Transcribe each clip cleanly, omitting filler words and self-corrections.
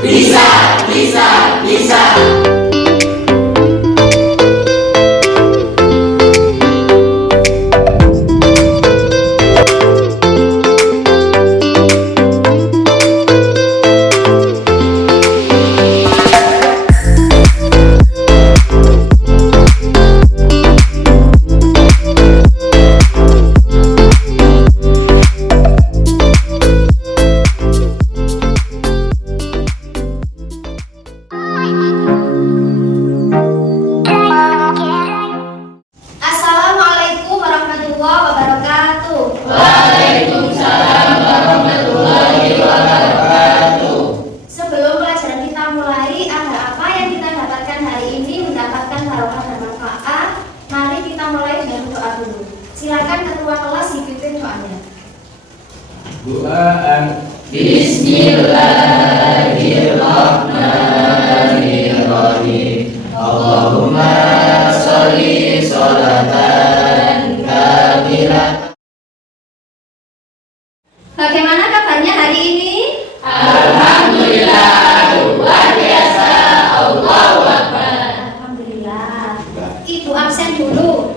Bisa, bisa, bisa. Assalamualaikum warahmatullahi wabarakatuh. Waalaikumsalam warahmatullahi wabarakatuh. Sebelum pelajaran kita mulai, ada apa yang kita dapatkan hari ini mendapatkan barokah dan manfaat? Mari kita mulai dengan doa dulu. Silakan ketua kelas dipimpin doanya. Doaan. Bismillahirrahmanirrahim. Allahumma sholli sholatan kamilatan. Bagaimana kabarnya hari ini? Alhamdulillah, luar biasa. Allahu Akbar. Alhamdulillah. Ibu absen dulu.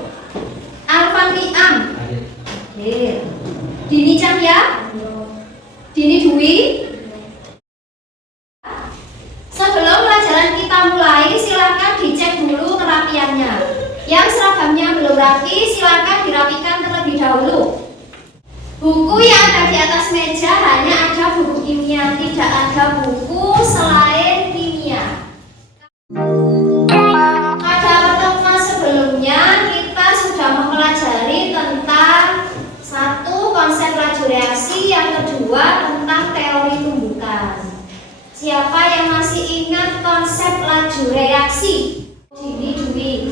Alfan Niam. Oke. Dini Cahya. Dini Dwi. Sebelum pelajaran kita mulai, silakan dicek dulu kerapiannya. Yang seragamnya belum rapi, silakan dirapikan terlebih dahulu. Buku yang ada di atas meja hanya ada buku kimia, tidak ada buku selain kimia. Pada pertemuan sebelumnya kita sudah mempelajari tentang satu, konsep laju reaksi, yang kedua tentang teori tumbukan. Siapa yang masih ingat konsep laju reaksi? Dini Dwi.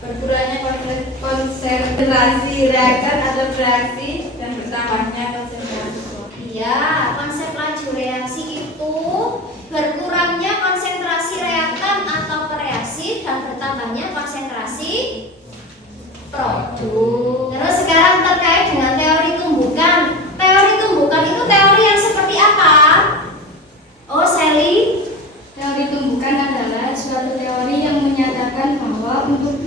Berkurangnya konsentrasi reakan atau reaksi dan bertambahnya konsentrasi. Iya, konsep laju reaksi itu berkurangnya konsentrasi reaktan atau reaksi dan bertambahnya konsentrasi produk. Terus sekarang terkait dengan teori tumbukan. Teori tumbukan itu teori yang seperti apa? Oh, Sally. Teori tumbukan adalah suatu teori yang menyatakan bahwa untuk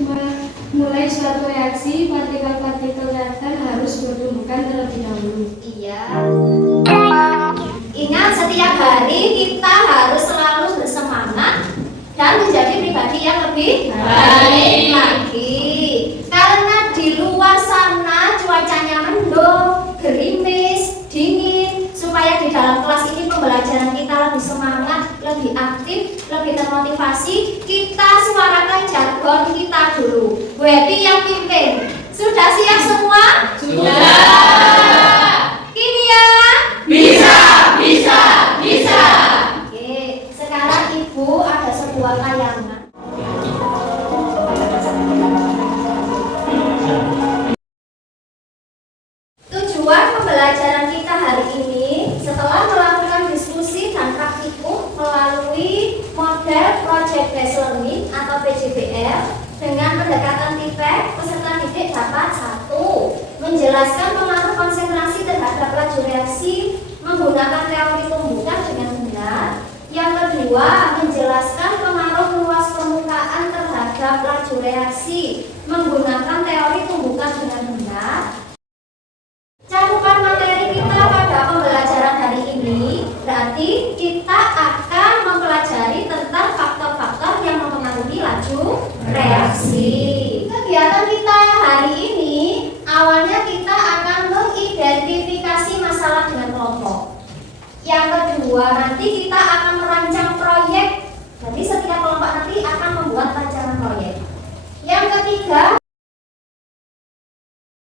memulai suatu reaksi, partikel-partikel reaktan harus bertumbukan terlebih dahulu. Iya. Ingat, setiap hari kita harus selalu bersemangat dan menjadi pribadi yang lebih baik lagi. Karena di luar sana cuacanya mendung, gerimis, dingin. Supaya di dalam kelas ini pembelajaran kita lebih semangat, lebih aktif, lebih termotivasi, kita suarakan jargon kita dulu. Bu Epi yang pimpin. Sudah siap semua? Sudah. Kimia? Bisa, bisa, bisa. Oke, sekarang Ibu ada sebuah tayangan. Tujuan pembelajaran kita hari ini setelah melakukan diskusi dan praktikum melalui model Project Based Learning atau PJBL dengan pendekatan TIPEC, peserta didik dapat 1. Menjelaskan pengaruh konsentrasi terhadap laju reaksi menggunakan teori tumbukan dengan benar. Yang kedua, menjelaskan pengaruh luas permukaan terhadap laju reaksi menggunakan teori tumbukan dengan benar. Cakupan materi kita pada pembelajaran hari ini berarti kita akan mempelajari tentang faktor-faktor yang mempengaruhi laju reaksi. Kegiatan kita hari ini awalnya kita akan mengidentifikasi masalah dengan kelompok. Yang kedua, nanti kita akan merancang proyek. Jadi setiap kelompok nanti akan membuat rancangan proyek. Yang ketiga,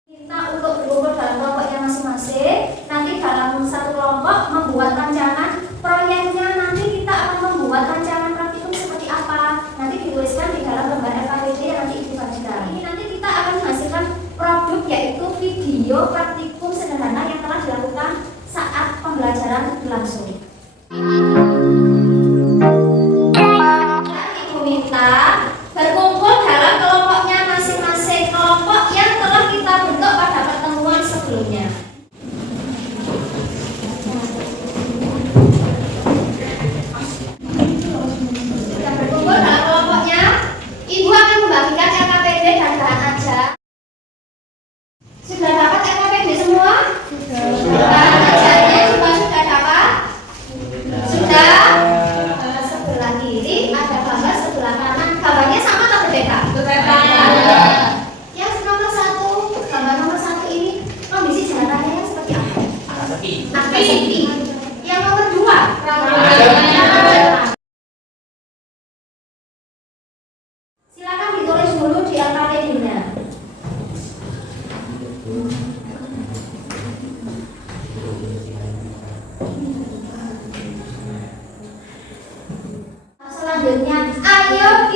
kita untuk berkumpul dalam kelompoknya masing-masing. Nanti dalam satu kelompok membuat rancangan proyeknya. Nanti kita akan membuat rancangan praktikum seperti apa. Nanti dituliskan di dalam lembar FKWD yang nanti Ibu bagikan. Ini nanti kita akan menghasilkan produk, yaitu video praktikum sederhana yang telah dilakukan saat pembelajaran berlangsung. Dan Ibu minta berkumpul dalam kelompoknya masing-masing, kelompok yang telah kita bentuk pada pertemuan sebelumnya.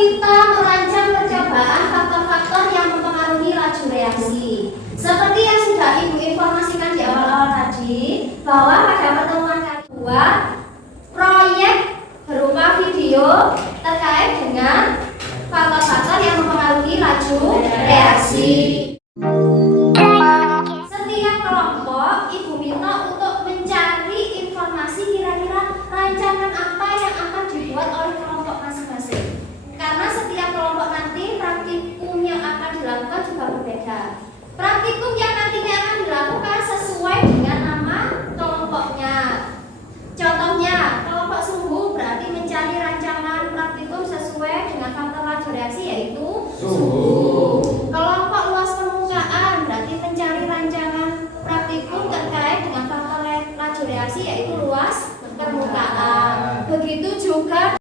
kita merancang percobaan faktor-faktor yang mempengaruhi laju reaksi. Seperti yang sudah Ibu informasikan di awal-awal tadi, bahwa pada pertemuan kali 2, proyek berupa video terkait dengan faktor-faktor yang mempengaruhi laju reaksi. Setiap kelompok Ibu minta untuk mencari informasi kira-kira rancangan apa yang akan dibuat oleh kelompok masing-masing. Karena setiap kelompok nanti praktikum yang akan dilakukan juga berbeda. Praktikum yang nantinya akan dilakukan sesuai dengan nama kelompoknya. Contohnya, kelompok suhu berarti mencari rancangan praktikum sesuai dengan faktor laju reaksi yaitu suhu. Kelompok luas permukaan berarti mencari rancangan praktikum terkait dengan faktor laju reaksi yaitu luas permukaan. Begitu juga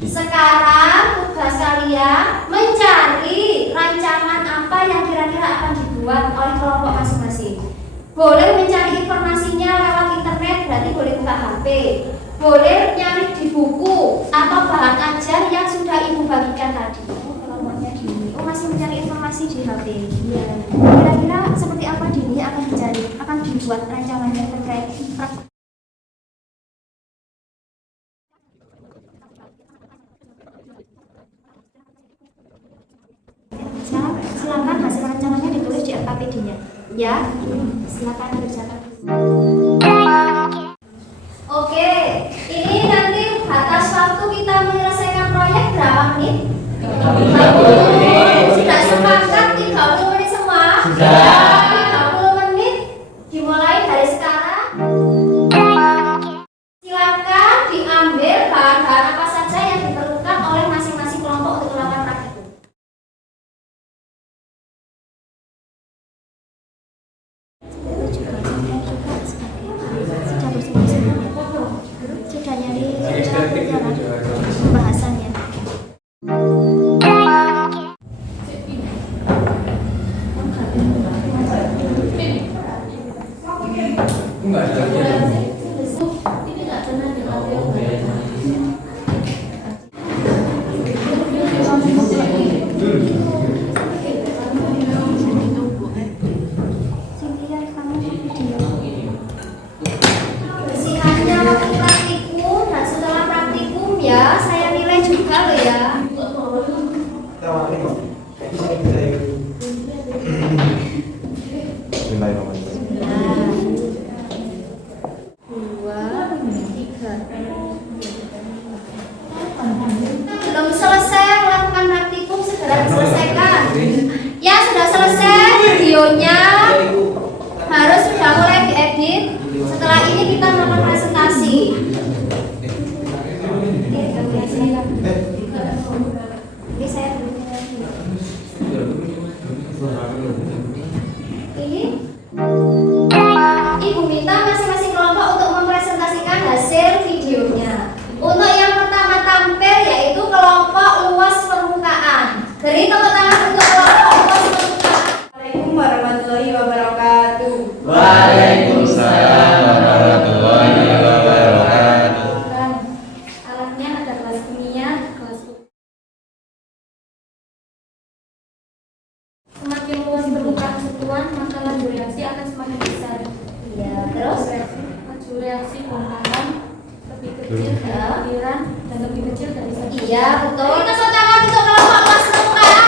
sekarang tugas kalian mencari rancangan apa yang kira-kira akan dibuat oleh kelompok masing-masing. Boleh mencari informasinya lewat internet, berarti boleh buka HP. Boleh nyari di buku atau bahan ajar yang sudah Ibu bagikan tadi. Kelompoknya Dini. Masih mencari informasi di HP. Iya. Kira-kira seperti apa Dini akan dicari, akan dibuat rancangannya terkait silakan hasil rancangannya ditulis di LKPD-nya. Ya, silakan dicatat. Oke, ini nanti batas waktu kita menyelesaikan proyek berapa menit? 30 menit. Sudah sepakat 30 menit semua? Sudah. 30 menit dimulai dari sekarang. Silakan diambil bahan-bahan apa saja yang diperlukan oleh masing-masing kelompok untuk melakukan praktikum. Sudah nyari pembahasannya. Bersihannya waktu praktikum dan setelah praktikum ya saya nilai juga loh ya. Belum selesai melakukan praktikum segera diselesaikan. Ya sudah selesai videonya harus sudah mulai diedit. Setelah ini kita melakukan presentasi. Ini saya ini Ibu minta masing-masing kelompok untuk mempresentasikan hasil videonya. Untuk yang pertama tampil yaitu kelompok luas permukaan. Beri tepuk tangan untuk kelompok luas permukaan. Assalamualaikum warahmatullahi wabarakatuh. Waalaikumsalam warahmatullahi wabarakatuh. Alatnya ada kelas kimia, kelas semakin luas permukaan satuan, maka laju reaksi akan semakin besar. Iya, terus Laju reaksi bongkahan lebih kecil dari aliran dan lebih kecil dari sasaran. iya betul. Kita tepuk tangan untuk kelompok luas permukaan.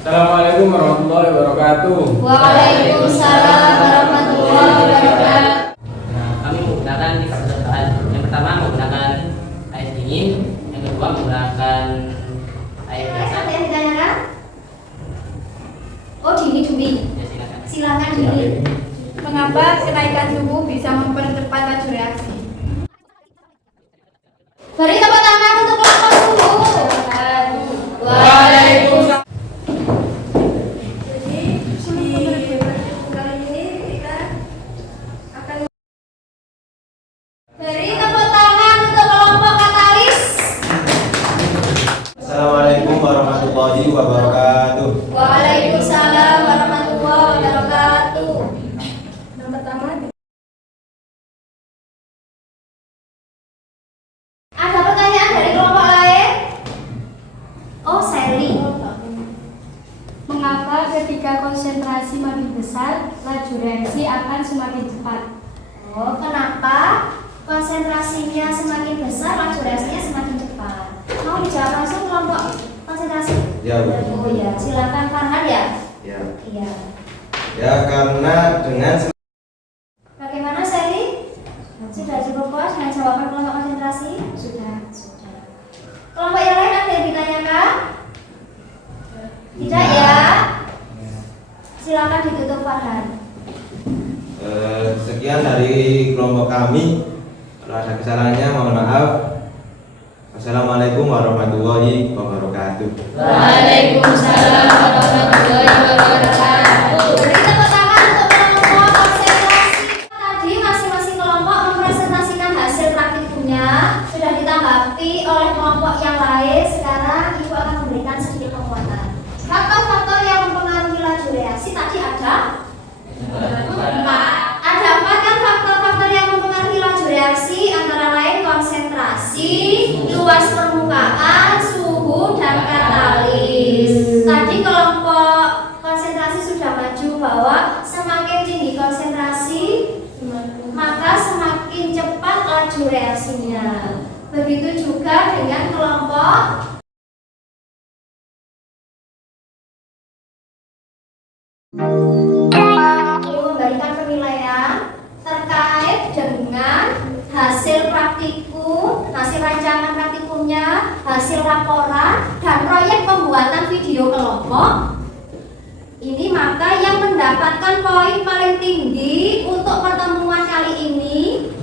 Assalamualaikum warahmatullahi wabarakatuh. Waalaikumsalam warahmatullahi wabarakatuh. Nah, kami menggunakan tiga pesertaan. Yang pertama menggunakan air dingin, yang kedua menggunakan air biasa. Ada yang ditanyakan? Oh, Dini dulu. Ya, silakan. Silakan Dini. Mengapa kenaikan suhu bisa mempercepat laju reaksi? Beri tepuk tangan untuk kelompok suhu. Waalaikumsalam. Jadi di kali ini kita akan Beri tepuk tangan untuk kelompok katalis. Assalamualaikum warahmatullahi wabarakatuh. Waalaikumsalam warahmatullahi wabarakatuh. yang pertama Ada pertanyaan dari kelompok lain? ketika konsentrasi makin besar, laju reaksi akan semakin cepat. Oh, kenapa konsentrasinya semakin besar, laju reaksinya semakin cepat? Mau dijawab langsung kelompok konsentrasi? Ya, Bu. Oh ya, silakan Farhan ya. Ya. Iya. Ya, karena dengan Bagaimana Sally? Sudah cukup puas dengan jawaban kelompok konsentrasi? Sudah. Kelompok yang lain ada yang ditanyakan? Tidak ya? Silakan ditutup Farhan. sekian dari kelompok kami. Kalau ada kesalahannya mohon maaf. Assalamualaikum warahmatullahi wabarakatuh. Waalaikumsalam warahmatullahi wabarakatuh. Beri tepuk tangan untuk kelompok konsentrasi. Tadi masing-masing kelompok mempresentasikan hasil praktikumnya. Sudah ditanggapi oleh kelompok yang lain. Sekarang Ibu akan memberikan sedikit penguatan. Faktor-faktor yang mempengaruhi laju reaksi tadi ada empat. Ada empat kan faktor-faktor yang mempengaruhi laju reaksi, antara lain konsentrasi, luas permukaan, suhu, dan katalis. Tadi kelompok konsentrasi sudah maju bahwa semakin tinggi konsentrasi, maka semakin cepat laju reaksinya. Begitu juga dengan kelompok memberikan penilaian terkait dengan hasil praktikum, hasil rancangan praktikumnya, hasil laporan, dan proyek pembuatan video kelompok. Ini maka yang mendapatkan poin paling tinggi untuk pertemuan kali ini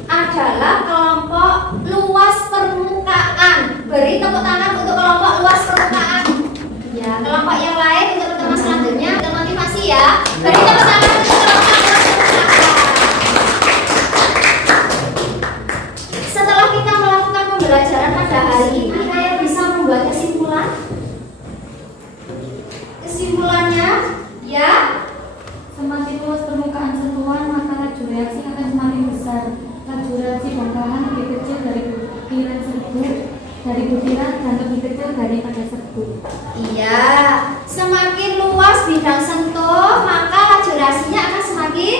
adalah kelompok luas permukaan. Beri tepuk tangan untuk kelompok luas permukaan. Ya, kelompok yang lain untuk pertemuan selanjutnya termotivasi ya. Beri tepuk tangan untuk kelompok luas permukaan. Setelah kita melakukan pembelajaran pada hari ini, ada yang bisa membuat kesimpulan? Kesimpulannya, ya, Semakin luas permukaan sentuhan, maka laju reaksi akan semakin besar. Laju reaksi bongkahan lebih kecil dari butiran serbuk, dan lebih kecil daripada serbuk. iya. Semakin luas bidang sentuh, maka laju reaksinya akan semakin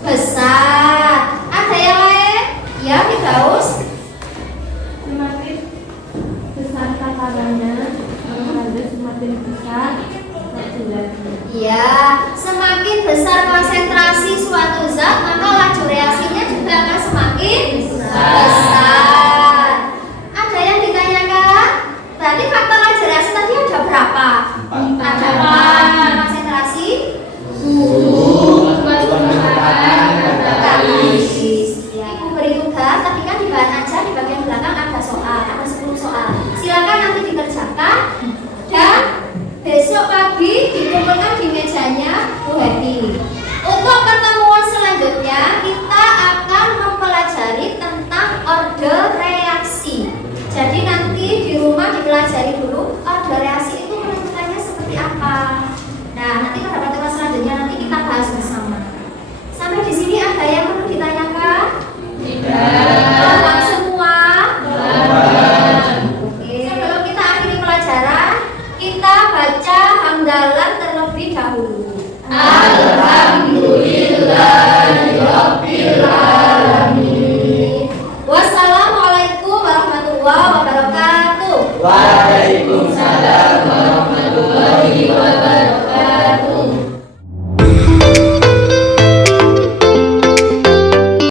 besar. Ada yang lain? Ya, Firdaus.